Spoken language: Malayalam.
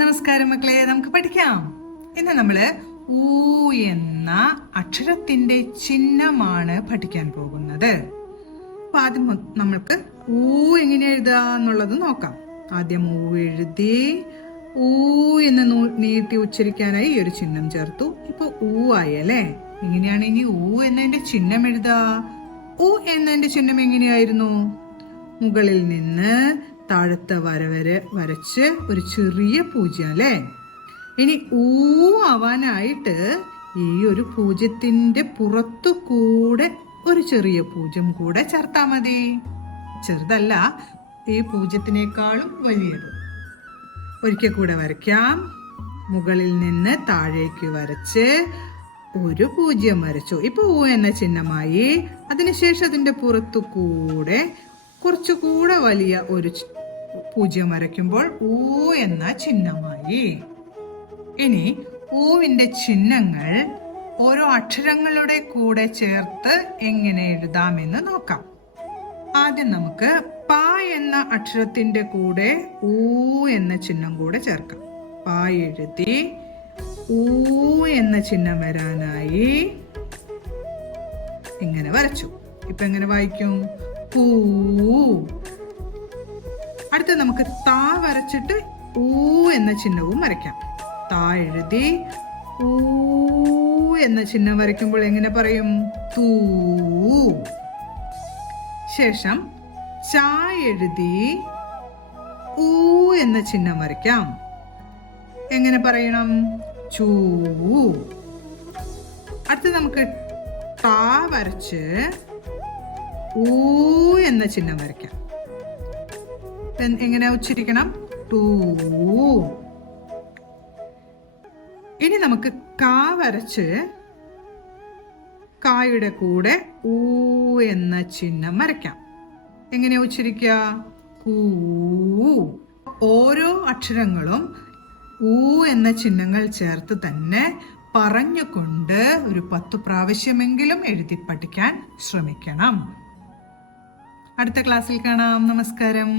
നമസ്കാരം മക്കളെ, നമുക്ക് പഠിക്കാം. ഇന്ന് നമ്മള് ഊ എന്ന അക്ഷരത്തിന്റെ ചിഹ്നമാണ് പഠിക്കാൻ പോകുന്നത്. അപ്പൊ ആദ്യം നമ്മൾക്ക് ഊ എങ്ങനെ എഴുതാന്നുള്ളത് നോക്കാം. ആദ്യം ഊ എഴുതി ഊ എന്ന് നീട്ടി ഉച്ചരിക്കാനായി ഈ ഒരു ചിഹ്നം ചേർത്തു. ഇപ്പൊ ഊ ആയി അല്ലേ? എങ്ങനെയാണ് ഇനി ഊ എന്നതിന്റെ ചിഹ്നം എഴുതാ? ഊ എന്നതിന്റെ ചിഹ്നം എങ്ങനെയായിരുന്നു? മുകളിൽ നിന്ന് താഴത്തെ വരച്ച് ഒരു ചെറിയ പൂജ്യം അല്ലേ? ഇനി ഊ ആവാനായിട്ട് ഈ ഒരു പൂജ്യത്തിന്റെ പുറത്തു കൂടെ ഒരു ചെറിയ പൂജ്യം കൂടെ ചേർത്താ മതി. ചെറുതല്ല, ഈ പൂജ്യത്തിനേക്കാളും വലിയത്. ഒരിക്കൽ കൂടെ വരയ്ക്കാം. മുകളിൽ നിന്ന് താഴേക്ക് വരച്ച് ഒരു പൂജ്യം വരച്ചു. ഇപ്പൊ ഊ എന്ന ചിഹ്നമായി. അതിനുശേഷം അതിന്റെ പുറത്തു കൂടെ കുറച്ചുകൂടെ വലിയ ഒരു പൂജ്യം വരയ്ക്കുമ്പോൾ ഊ എന്ന ചിഹ്നമായി. ഇനി ഊവിന്റെ ചിഹ്നങ്ങൾ ഓരോ അക്ഷരങ്ങളുടെ കൂടെ ചേർത്ത് എങ്ങനെ എഴുതാമെന്ന് നോക്കാം. ആദ്യം നമുക്ക് പ എന്ന അക്ഷരത്തിന്റെ കൂടെ ഊ എന്ന ചിഹ്നം കൂടെ ചേർക്കാം. പ എഴുതി ഊ എന്ന ചിഹ്നം വരാനായി ഇങ്ങനെ വരച്ചു. ഇപ്പൊ എങ്ങനെ വായിക്കും? പൂ. അടുത്ത നമുക്ക് താ വരച്ചിട്ട് ഊ എന്ന ചിഹ്നവും വരയ്ക്കാം. താ എഴുതി ഊ എന്ന ചിഹ്നം വരയ്ക്കുമ്പോൾ എങ്ങനെ പറയും? തൂ. ശേഷം ചാ എഴുതി ഊ എന്ന ചിഹ്നം വരയ്ക്കാം. എങ്ങനെ പറയണം? ചൂ. അടുത്ത നമുക്ക് ടാ വരച്ച് ഊ എന്ന ചിഹ്നം വരയ്ക്കാം. എങ്ങനെ ഉച്ചരിക്കണം? ടൂ. ഇനി നമുക്ക് കാ വരച്ച് കായുടെ കൂടെ ഊ എന്ന ചിഹ്നം വരയ്ക്കാം. എങ്ങനെ ഉച്ചരിക്കുക? കൂ. ഓരോ അക്ഷരങ്ങളും ഊ എന്ന ചിഹ്നങ്ങൾ ചേർത്ത് തന്നെ പറഞ്ഞുകൊണ്ട് ഒരു 10 പ്രാവശ്യമെങ്കിലും എഴുതി പഠിക്കാൻ ശ്രമിക്കണം. അടുത്ത ക്ലാസ്സിൽ കാണാം. നമസ്കാരം.